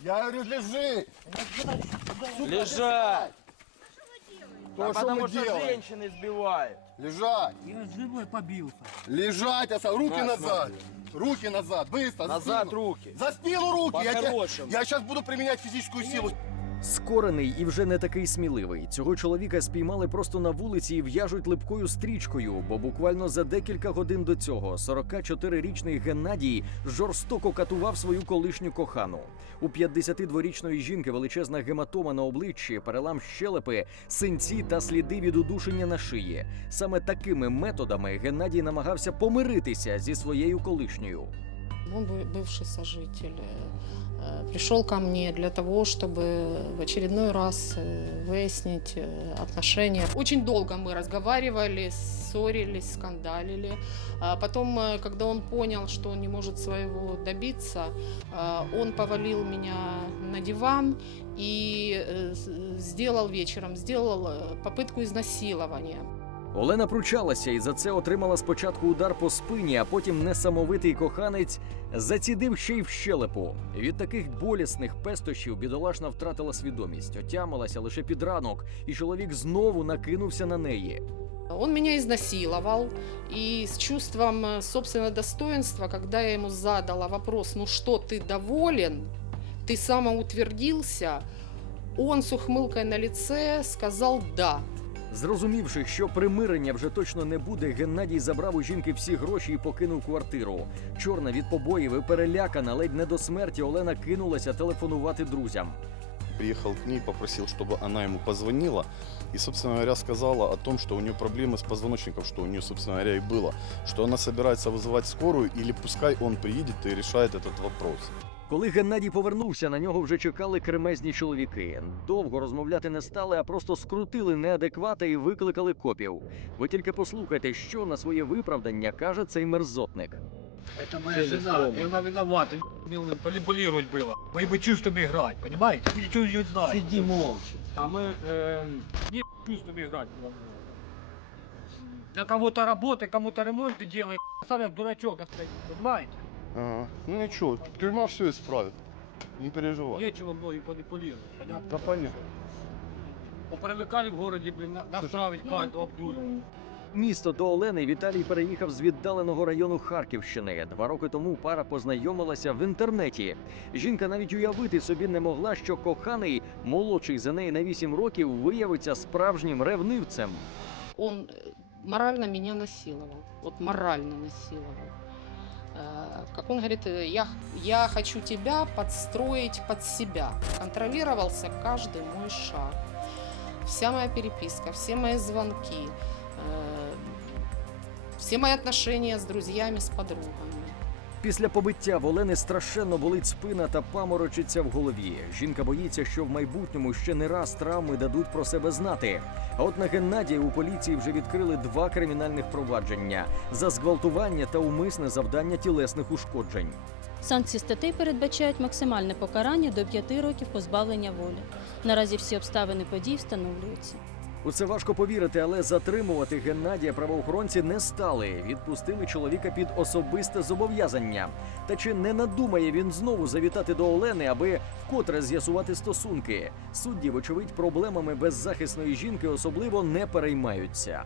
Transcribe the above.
Я говорю, лежи. Лежать! То, А что потому мы что делаем? женщины сбивают. Лежать. Я живой побился. Лежать, я сказал, руки На, назад. Руки назад, быстро. за Назад спину. руки. За спину руки. Я, тебя- По-хорошему. я сейчас буду применять физическую силу. Скорений і вже не такий сміливий. Цього чоловіка спіймали просто на вулиці і в'яжуть липкою стрічкою, бо буквально за декілька годин до цього 44-річний Геннадій жорстоко катував свою колишню кохану. У 52-річної жінки величезна гематома на обличчі, перелам щелепи, синці та сліди від удушення на шиї. Саме такими методами Геннадій намагався помиритися зі своєю колишньою. Бы- бывший сожитель э, пришел ко мне для того, чтобы в очередной раз э, выяснить э, отношения. Очень долго мы разговаривали, ссорились, скандалили. А Потом, э, когда он понял, что он не может своего добиться, э, он повалил меня на диван и э, сделал вечером, сделал э, попытку изнасилования. Олена пручалася і за це отримала спочатку удар по спині, а потім несамовитий коханець зацідив ще й в щелепу. Від таких болісних пестощів бідолашна втратила свідомість, отямилася лише під ранок, і чоловік знову накинувся на неї. Он меня изнасиловал, и с чувством э, собственного достоинства, когда я ему задала вопрос, ну что, ты доволен, ты самоутвердился, он с ухмылкой на лице сказал «да». Зрозумівши, що примирення вже точно не буде, Геннадій забрав у жінки всі гроші і покинув квартиру. Чорна від побоїв і перелякана, ледь не до смерті Олена кинулася телефонувати друзям. приехал к ней, попросил, чтобы она ему позвонила и, собственно говоря, сказала о том, что у нее проблемы с позвоночником, что у нее, собственно говоря, и было, что она собирается вызывать скорую или пускай он приедет и решает этот вопрос. Коли Геннадій повернувся, на нього вже чекали кремезні чоловіки. Довго розмовляти не стали, а просто скрутили неадеквата і викликали копів. Ви тільки послухайте, що на своє виправдання каже цей мерзотник. Это моя жена, и она виновата. Мне манипулировать было. Моими чувствами играть, понимаете? Вы ничего не знаете. Сиди молча. А мы э, не чувствами играть. На кого-то работай, кому-то ремонт делай. Сам я дурачок, опять, понимаете? Ага. Ну ничего, тюрьма все исправит. Не переживай. Нечего мною манипулировать, понятно? Да понятно. Попривыкали в городе, блин, на- настраивать каждого обдурить. Місто до Олени Віталій переїхав з віддаленого району Харківщини. Два роки тому пара познайомилася в інтернеті. Жінка навіть уявити собі не могла, що коханий, молодший за неї на 8 років, виявиться справжнім ревнивцем. Он э, морально меня насиловал, вот морально насиловал. Э, Как он говорит, э, я, я хочу тебя подстроить под себя. Контролировался каждый мой шаг, вся моя переписка, все мои звонки, э, все мои отношения с друзьями, с подругами. Після побиття в Олени страшенно болить спина та паморочиться в голові. Жінка боїться, що в майбутньому ще не раз травми дадуть про себе знати. А от на Геннадія у поліції вже відкрили два кримінальних провадження за зґвалтування та умисне завдання тілесних ушкоджень. Санкції статей передбачають максимальне покарання до 5 років позбавлення волі. Наразі всі обставини подій встановлюються. У це важко повірити, але затримувати Геннадія правоохоронці не стали. Відпустили чоловіка під особисте зобов'язання. Та чи не надумає він знову завітати до Олени, аби вкотре з'ясувати стосунки? Судді, вочевидь, проблемами беззахисної жінки особливо не переймаються.